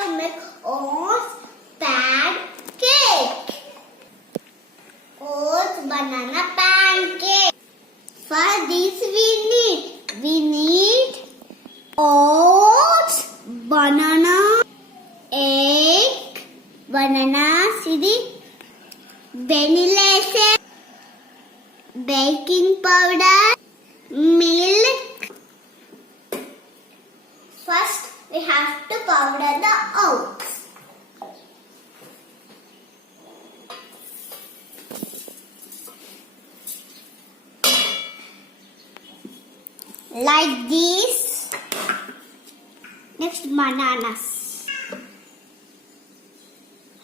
to make oats pancake. Oats banana pancake. For this we need oats, banana, egg, banana, vanilla essence, baking powder, milk. First, we have to powder the oats. Like this. Next, bananas.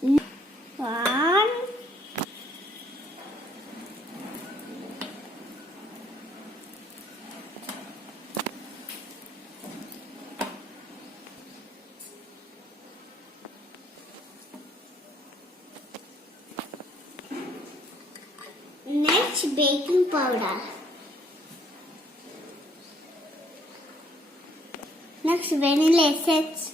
One. Next, baking powder. Next, vanilla essence.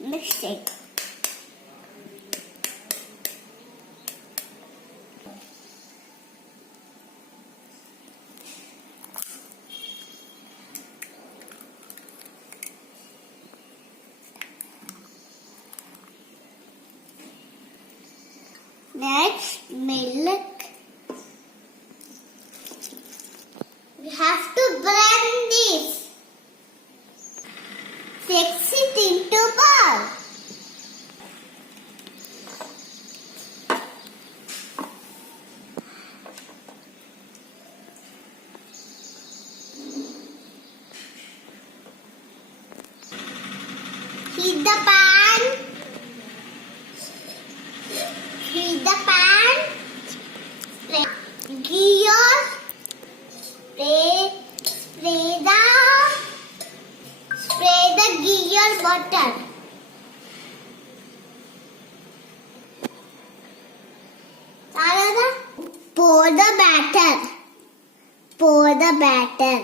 Next, egg. Next, milk. We have to blend this. Fix it into ball. Heat the pan. Heat the pan. Spray ghee or spray the ghee or butter. Pour the batter. Pour the batter.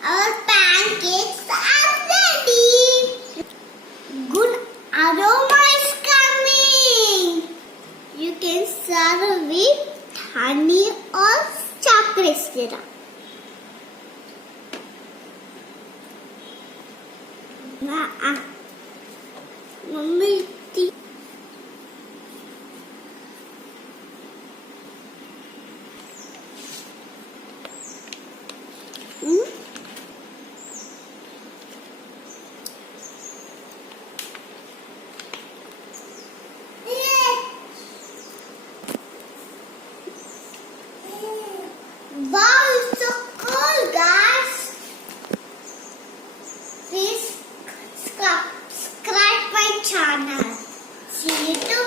Our pancakes are ready. Good aroma is coming. You can serve with honey or chocolate syrup. Mummy, wow, it's so cool, guys. Please subscribe my channel. See you